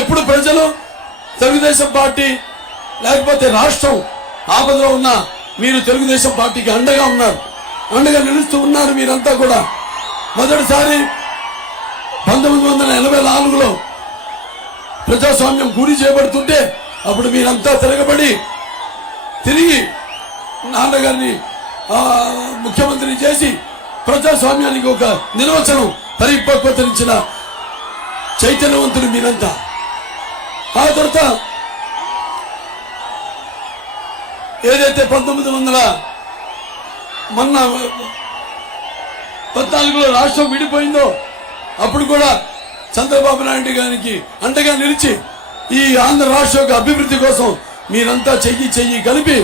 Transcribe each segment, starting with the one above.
ఎప్పుడు ప్రజలు తెలుగుదేశం పార్టీ లేకపోతే రాష్ట్రం ఆపదలో ఉన్న మీరు తెలుగుదేశం పార్టీకి అండగా ఉన్నారు, అండగా నిలుస్తూ ఉన్నారు. మీరంతా కూడా మొదటిసారి 1984లో ప్రజాస్వామ్యం గురి చేయబడుతుంటే అప్పుడు మీరంతా తిరిగి నాన్నగారిని ముఖ్యమంత్రిని చేసి ప్రజాస్వామ్యానికి ఒక నిర్వచనం పరిపక్వతనిచ్చిన చైతన్యవంతులు మీరంతా. ఆ తర్వాత ఏదైతే 1914లో రాష్ట్రం విడిపోయిందో అప్పుడు కూడా చంద్రబాబు నాయుడు గారికి అండగా నిలిచి ఈ ఆంధ్ర రాష్ట్ర యొక్క అభివృద్ధి కోసం మీరంతా చెయ్యి కలిపి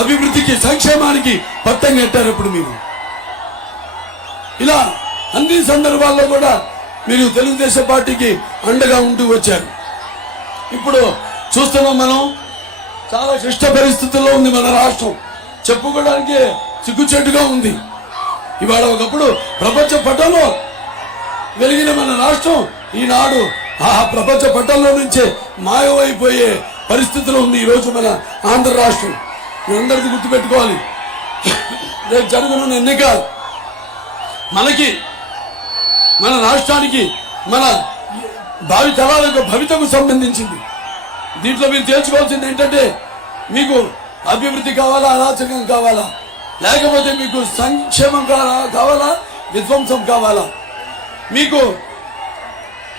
అభివృద్ధికి సంక్షేమానికి పట్టం కట్టారు. ఇప్పుడు మీరు ఇలా అన్ని సందర్భాల్లో కూడా మీరు తెలుగుదేశం పార్టీకి అండగా ఉంటూ వచ్చారు. ఇప్పుడు చూస్తున్నాం, మనం చాలా క్లిష్ట పరిస్థితుల్లో ఉంది మన రాష్ట్రం. చెప్పుకోవడానికి సిగ్గుచేటుగా ఉంది. ఇవాళ ఒకప్పుడు ప్రపంచ పటంలో వెలిగిన మన రాష్ట్రం ఈనాడు ఆ ప్రపంచ పటంలో నుంచే మాయమైపోయే పరిస్థితిలో ఉంది ఈరోజు మన ఆంధ్ర రాష్ట్రం. మీరందరికీ గుర్తుపెట్టుకోవాలి, రేపు జరగనున్న ఎన్నిక మనకి, మన రాష్ట్రానికి, మన భావి తరాలకు భవితకు సంబంధించింది. దీంట్లో మీరు తేల్చుకోవాల్సింది ఏంటంటే, మీకు అభివృద్ధి కావాలా, అరాచకం కావాలా, లేకపోతే మీకు సంక్షేమం కావాలా, విధ్వంసం కావాలా, మీకు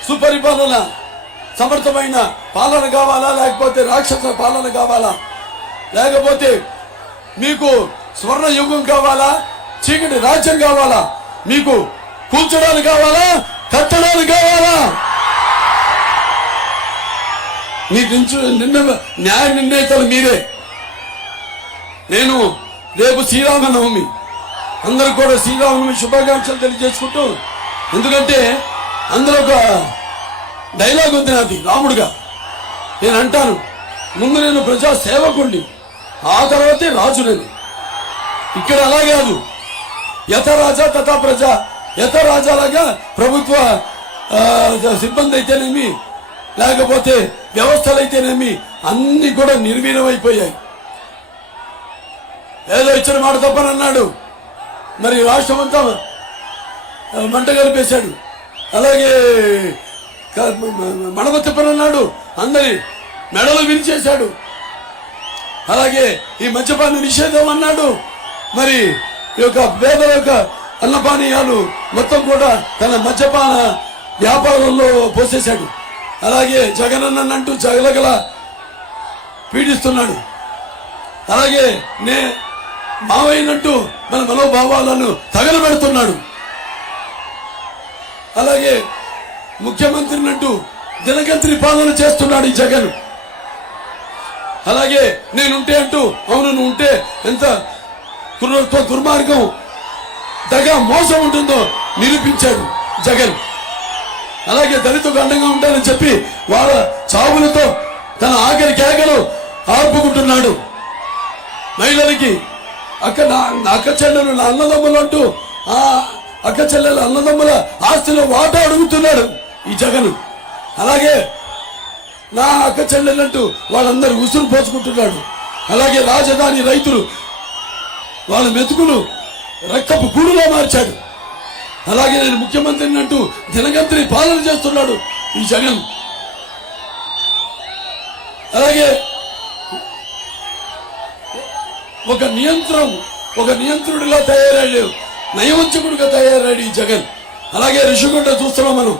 సుపరిపాలన సమర్థమైన పాలన కావాలా, లేకపోతే రాక్షస పాలన కావాలా, లేకపోతే మీకు స్వర్ణ యుగం కావాలా, చీకటి రాజ్యం కావాలా, మీకు కూల్చడాలు కావాలా, కట్టడాలు కావాలా? మీకు న్యాయ నిర్ణేతలు మీరే. నేను రేపు శ్రీరామనవమి, అందరూ కూడా శ్రీరామనవమి శుభాకాంక్షలు తెలియజేసుకుంటూ, ఎందుకంటే అందులో ఒక డైలాగ్ ఉంది నాది రాముడుగా. నేను అంటాను, ముందు నేను ప్రజా సేవకుణ్ణి, ఆ తర్వాతే రాజునని. ఇక్కడ అలా కాదు, యథ రాజా తథా ప్రజ. యథ రాజాలాగా ప్రభుత్వ సిబ్బంది అయితేనేమి, లేకపోతే వ్యవస్థలు అయితేనేమి అన్ని కూడా నిర్వీర్యమైపోయాయి. ఏదో ఇచ్చిన మాట తప్పని అన్నాడు, మరి రాష్ట్రం అంతా మంట కలిపేశాడు. అలాగే మడమ తిప్పని అన్నాడు, అందరి మెడలు విరిచేశాడు. అలాగే ఈ మద్యపాన నిషేధం అన్నాడు, మరి ఈ యొక్క పేదల యొక్క అన్నపానీయాలు మొత్తం కూడా తన మద్యపాన వ్యాపారంలో పోసేశాడు. అలాగే జగనన్నంటూ జగలగల పీడిస్తున్నాడు. అలాగే మావయ్యనంటూ మన మనోభావాలను తగలబెడుతున్నాడు. అలాగే ముఖ్యమంత్రినంటూ దినగంత్రి పాలన చేస్తున్నాడు ఈ జగన్. అలాగే నేనుంటే అంటూ, అవును నువ్వు ఉంటే ఎంత దుర్మార్గం, దగా, మోసం ఉంటుందో నిరూపించాడు జగన్. అలాగే దళితులకు అండంగా ఉంటానని చెప్పి వాళ్ళ చావులతో తన ఆఖరి కేకలు ఆర్పుకుంటున్నాడు. మహిళలకి అక్క చెల్లెలు అన్నదమ్ములు అంటూ ఆ అక్క చెల్లెల అన్నదమ్ముల ఆస్తిలో వాటా అడుగుతున్నాడు ఈ జగన్. అలాగే నా అక్క చెల్లెలంటూ వాళ్ళందరూ ఉసురు పోసుకుంటున్నాడు. అలాగే రాజధాని రైతులు వాళ్ళ మెతుకులు రక్తపు గూడులో మార్చాడు. అలాగే నేను ముఖ్యమంత్రిని అంటూ దినగంత్రి పాలన చేస్తున్నాడు ఈ జగన్. అలాగే ఒక నియంత్రుడిలా తయారయ్యాడు, నయవంచకుడిగా తయారయ్యాడు ఈ జగన్. అలాగే రిషికొండ చూస్తున్నాం మనం,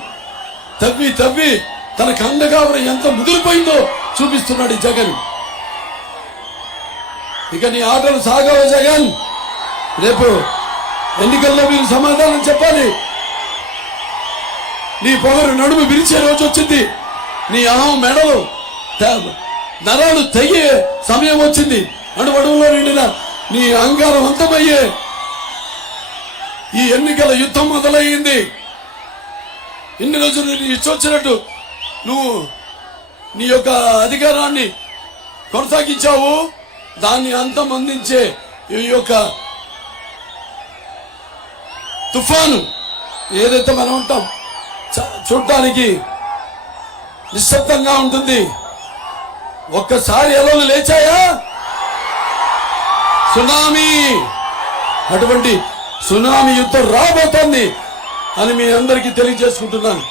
తవ్వి తన కండగావరం ఎంత ముదిరిపోయిందో చూపిస్తున్నాడు ఈ జగన్. ఇక నీ ఆటలు సాగవు జగన్. రేపు ఎన్నికల్లో మీరు సమాధానం చెప్పాలి. నీ పొగరు నడుము విరిచే రోజు వచ్చింది. నీ అహం మెడలు నరాలు తెగే సమయం వచ్చింది. అడుగడుగులో నిండిన నీ అహంకారం అంతమయ్యే ఈ ఎన్నికల యుద్ధం మొదలయ్యింది. ఇన్ని రోజులు ఇష్టొచ్చినట్టు నువ్వు నీ యొక్క అధికారాన్ని కొనసాగించావు. దాన్ని అంతం అందించే ఈ యొక్క తుఫాను ఏదైతే మనం ఉంటాం చూడటానికి నిశ్శబ్దంగా ఉంటుంది. ఒక్కసారి ఎలలు లేచాయా సునామీ, అటువంటి సునామీ యుద్ధం రాబోతోంది అని మీ అందరికీ తెలియజేసుకుంటున్నాను.